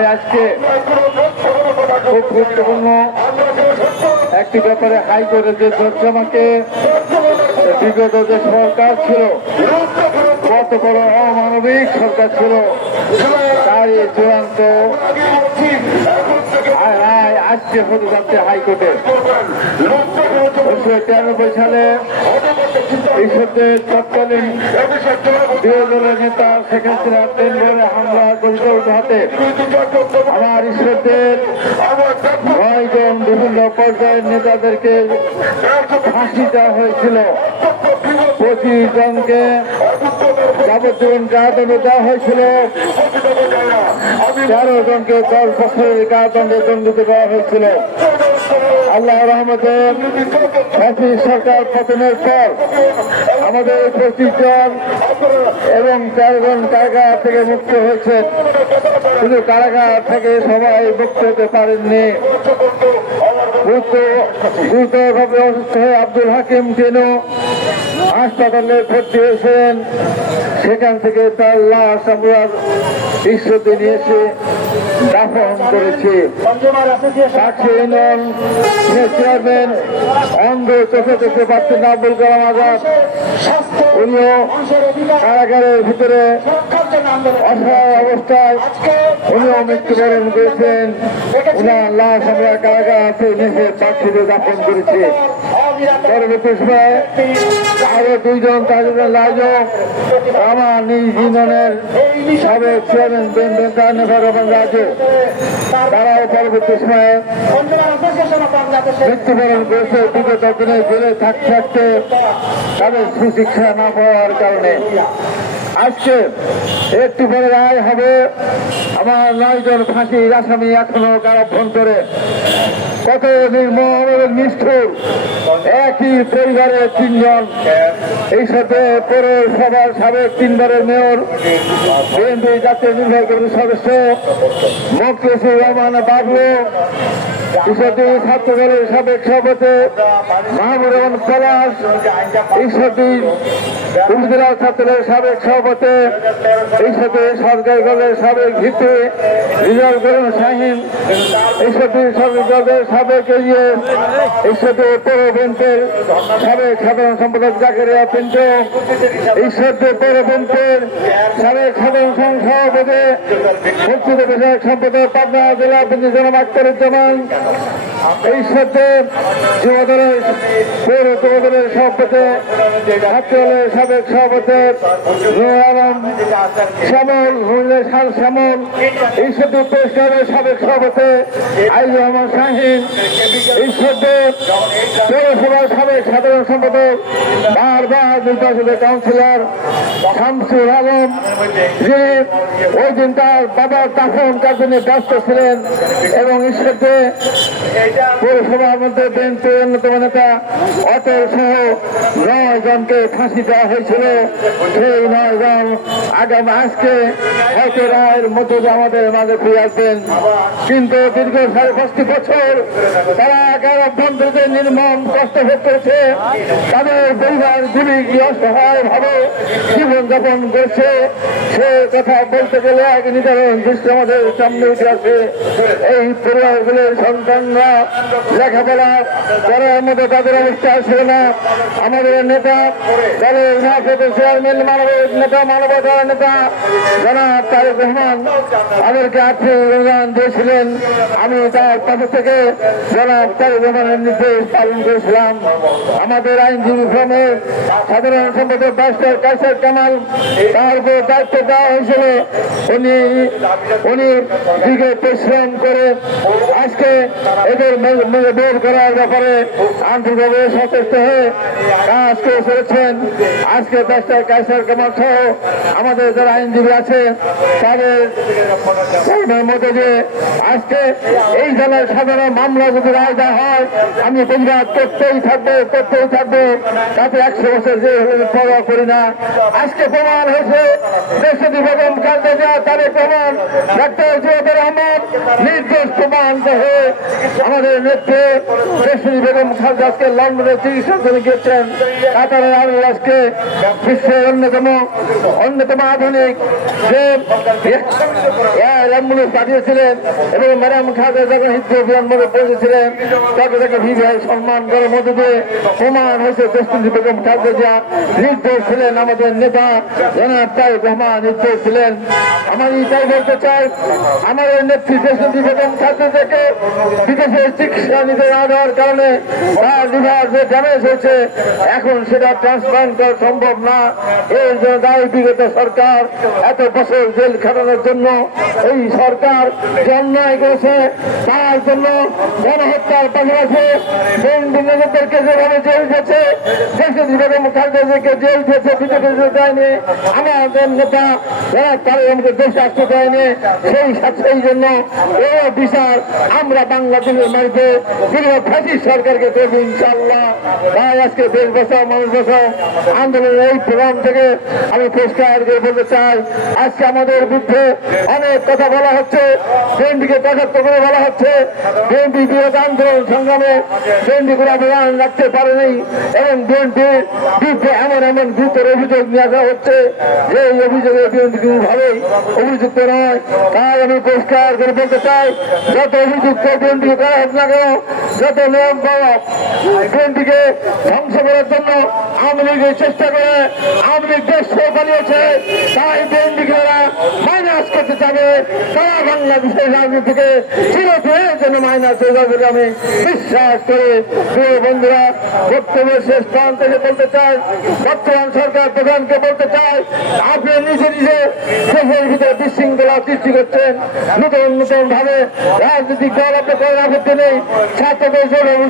আমি আজকে খুব গুরুত্বপূর্ণ একটি ব্যাপারে হাইকোর্টে যে জজমাকে বিগত যে সরকার ছিল, কত বড় অমানবিক সরকার ছিল তার এই চূড়ান্ত আজকে হতে যাচ্ছে হাইকোর্টে। উনিশশো তিরানব্বই সালে ঈশ্বরের তৎকালীন বিরোধী দলের নেতা শেখ হাসিনা ধরে হামলা আমার ঈশ্বরদের নয়জন বিভিন্ন পর্যায়ের নেতাদেরকে ফাঁসি দেওয়া হয়েছিল। পঁচিশ জনকে যাবজ্জীবন কারাদণ্ড দেওয়া হয়েছিল। তেরো জনকে দশ বছরের কারাদণ্ডে দণ্ডিত করা হয়েছিল। আল্লাহ রহমতের ফ্যাসিস সরকার পতনের পর আমাদের পঁচিশ জন এবং চারজন কারাগার থেকে মুক্ত হয়েছে। শুধু কারাগার থেকে সবাই মুক্ত হতে পারেননি। গুরুতরভাবে অসুস্থ হয়ে আব্দুল হাকিম টেনু হাসপাতালে ভর্তি হয়েছেন। সেখান থেকে তার লাশ আমরা ঈশ্বরকে নিয়ে এসে দাফন করেছি। চেয়ারম্যান অন্ধ চোখে দেখতে পাচ্ছেন আব্দুল কালাম আজাদ উনিও কারাগারের ভিতরে অসহায় অবস্থায় উনিও মৃত্যুবরণ করেছেন। উনার লাশ আমরা কারাগার আছে নিয়ে পাখিতে দাফন করেছি। পরবর্তী আরও দুইজন তাদের লাজও আমার নিজ ইউনিয়নের সাবেক চেয়ারম্যান রাজু তারাও পরবর্তী সময়ে মৃত্যুবরণ করেছে। বিগত দিনে জেলে থাকতে থাকতে তাদের সুশিক্ষা না পাওয়ার কারণে। আজকে একটু পরে রায় হবে। আমার নয়জন ফাঁসির আসামি এখনও কারাভ্যন্তরে কত নির্মম এবং নিষ্ঠুর একই পরিবারের তিনজন। এই সাথে পৌরসভার সাবেক তিনবারের মেয়র, বিএনপি জাতীয় নির্বাহী কমিটির সদস্য মুক্তিসুর রহমান বাবলু ঈশ্বরদী ছাত্র দলের সাবেক সভাপতি মাহমুদ রহমান পলাশ, ঈশ্বরদী উপজেলা সাবেক সভাপতি, ঈশ্বরদী সরকারি দলের সাবেক ভিত্তি রিজার্ভ করেন শাহিন, ঈশ্বরদী সরকারি দলের সাবেক এগিয়ে ঈশ্বরদী পৌর ব্যাংকের সাবেক সাধারণ সম্পাদক জাকেরিয়া পিন্টু, ঈশ্বরদী পৌর ব্যাংকের সাবেক সাধারণ সভাপতি বিষয়ক সম্পাদক পাবনা এই সাথে যুবদলের, পৌর যুবদলের সভাপতি ছাত্রদলের সাবেক সভাপতি আলম, শ্যামল সাল শ্যামল, এই সাথে পুরস্কারের সাবেক সভাপতি আইজুর রহমান শাহিন, এই সাথে পৌরসভার সাবেক সাধারণ সম্পাদক, বারবার নির্বাচিত কাউন্সিলর শামসুল আলম যিনি ওই দিন তার বাবার দাফন কার্যে ব্যস্ত ছিলেন এবং ঈশ্বরকে পৌরসভার মধ্যে বিএনপির অন্যতম নেতা অটল সহ নয় জনকে ফাঁসি দেওয়া হয়েছিল। সেই নয় জন আগামী আজকে হয়তো রায়ের দিয়ে আমাদের মাঝে ফিরে আসবেন। কিন্তু দীর্ঘ সাড়ে পাঁচটি বছর তারা একার অভ্যন্তরে নির্মম কষ্ট ভোগ করেছে। তাদের পরিবার গুলি অসহায় ভাবে জীবনযাপন করছে। সে কথা বলতে গেলে এক নিদারণ দৃশ্য আমাদের সামনে উঠে আসে। এই পরিবারগুলোর সন্তানরা লেখাপড়া করার মতো তাদের অবস্থা ছিল না। আমাদের নেতা, দলের সভাপতি, চেয়ারম্যান মানবের নেতা, মানবতার নেতা, জনাব তারেক রহমান আমাদেরকে আর্থিক অনুদান দিয়েছিলেন। আমি তার পক্ষ থেকে জনাব তারেক রহমানের নির্দেশ পালন করেছিলাম। আমাদের আইনজীবী ফ্রমের সাধারণ সম্পাদক ডাক্তার কাইসার কামাল তার উপর দায়িত্ব দেওয়া হয়েছিল। উনি উনি দিকে পরিশ্রম করে আজকে এদের বের করার ব্যাপারে আন্তরিকভাবে সচেষ্ট হয়ে কাজ করে চলেছেন। আজকে কাইসার কামাল সহ আমাদের যারা আইনজীবী আছে, তাদের মধ্যে যে আজকে এই ধরনের সাধারণ মামলা যদি রায় দেওয়া হয়, আমি প্রতিবাদ করতেই থাকব করতেই থাকব। তাতে একশো বছর যে পরোয়া করি না। আজকে প্রমাণ হয়েছে দেশটি খালেদা জিয়া তাদের প্রমাণ। ডাক্তার জিয়াউর রহমান হয়ে আমাদের নেত্রী দেশী বেগম খালেদা আজকে লন্ডনে চিকিৎসার জন্য গিয়েছেন। কাতারের আরও আজকে বিশ্বের অন্যতম অন্যতম আধুনিক যে অ্যাম্বুলেন্স পাঠিয়েছিলেন এবং ম্যাডাম খালেদা যখন অভিযান মধ্যে পৌঁছেছিলেন তাকে তাকে ভিভিআই সম্মান করার মধ্যে দিয়ে প্রমাণ হয়েছে দেশটি বেগম খালেদা নির্দোষ ছিলেন। আমাদের নেতা জনাব তাইক রহমান নির্দোষ ছিলেন। আমি তাই বলতে চাই, আমাদের নেত্রী দেশটি বেগম খালেদা থেকে বিদেশে চিকিৎসা নিতে না দেওয়ার কারণে লিভার যে ড্যামেজ হয়েছে, এখন সেটা ট্রান্সপ্লান্ট করা সম্ভব না। এর জন্য দায়ী বিগত সরকার এত বছর জেল খাটানোর জন্য এই সরকার যে অন্যায় করেছে তার জন্য গণহত্যার পাশাপাশি বন্ধুদেরকে যেভাবে জেল দিয়েছে, দেশে বেগম খালেদাকে জেল দিয়েছে বিজেপি দেয়নি, আমাদের নেতা তারা দেশে আসতে দেয়নি, সেই সেই জন্য এই বিচার আমরা বাংলাদেশের মাটিতে দীর্ঘ সরকারকে করব ইনশাল্লাহ আজকে দেশ বসাও, মানুষ বসাও। আন্দোলনের এই প্রোগ্রাম থেকে আমি পরিষ্কার করে বলতে চাই, আজকে আমাদের বিরুদ্ধে অনেক কথা বলা হচ্ছে। বিএনপিকে তথার্থ করে বলা হচ্ছে। বিএনপি বিরোধ আন্দোলন সংগ্রামে বিএনপি কোনো অবদান রাখতে পারেনি এবং বিএনপির বিরুদ্ধে এমন এমন গুরুতর অভিযোগ নিয়ে আসা হচ্ছে যে এই অভিযোগে বিএনপি কোনোভাবেই অভিযুক্ত নয়। তাই আমি পরিষ্কার করে বলতে চাই, যত অভিযুক্ত বিএনপি করা কেন যত লোক বিএনপিকে ধ্বংস করার জন্য আওয়ামী লীগের চেষ্টা করে, আওয়ামী লীগ দেশ পালিয়েছে তাই বিএনপিকে করতে চাবে তারা বাংলাদেশের রাজনীতি থেকে চিরদিনের জন্য মাইনাস হয়ে যাবে আমি বিশ্বাস করে। প্রিয় বন্ধুরা বক্তব্য শেষ প্রান্ত থেকে বলতে চাই, বর্তমান সরকার প্রধানকে বলতে চাই, আপনি নিজে নিজে দেশের ভিতরে বিশৃঙ্খলা সৃষ্টি করছেন। নতুন নতুন ভাবে রাজনৈতিক দল আপনি করে আপত্তি নেই। ছাত্রদের